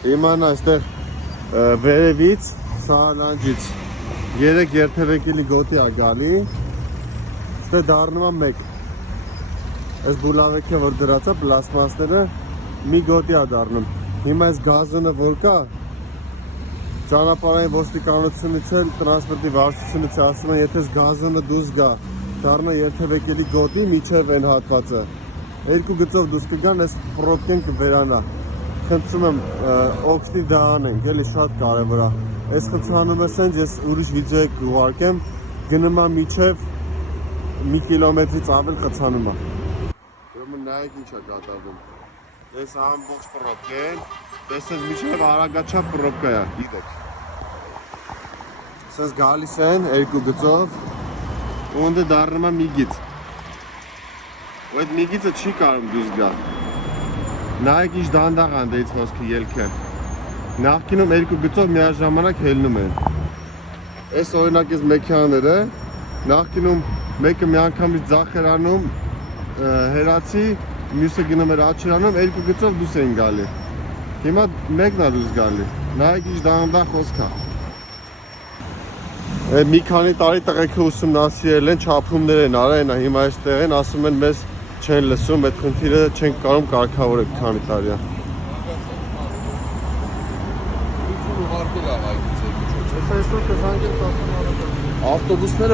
Իման այստեղ վերևից, սահալանջից 3 երթևեկելի գոտի է գալի, ստե դառնում է մեկ։ Այս բուլավեքը որ դրած է պլաստմասները մի գոտի է դառնում։ Հիմա այս գազոնը որ կա, ճանապարհային ոստիկանությունից էլ տրանսպորտի վարչությունից ասում են, եթե այս գազոնը դուրս գա, դառնա երթևեկելի գոտի միջև այն հատվածը։ Երկու գծով դուրս կգան, այս պրոբկեն կվերանա։ Խնդրում եմ օգնի դա անենք, էլի շատ կարևոր է։ Այս խցանում ես են, ես ուրիշ վիդեո կուղարկեմ, գնում է միջև 1 կիլոմետրից ավել խցանում է։ Ուրեմն նայեք ինչ է կատարվում։ Այս ամբողջ պրոբկեն, տեսես միջև արագաչափ պրոբկա է, գիտեք։ Սենց գալիս են երկու գծով, ու ընդ դառնում է մի գիծ։ Ու այդ մի գիծը չի կարող դուրս գալ։ Նայեք ինչ դանդաղ են դեից խոսքը ելքը։ Նախկինում երկու գծով միաժամանակ հելնում են։ Այս օրինակ այս մեքենաները նախկինում մեկը միանգամից ձախ էր անում հերացի, մյուսը գնում էր աջ էր անում, երկու գծով դուրս էին գալի։ Հիմա մեկն է դուրս գալի։ Նայեք ինչ դանդաղ խոսք է։ Մի քանի տարի տղեկը ուսումնասիրել են, չափումներ են արել, հիմա այստեղ են, ասում են մեզ չեն լսում, այդ խնդիրը չենք կարող կարգավորել քանի տարի է։ Ավտոբուսները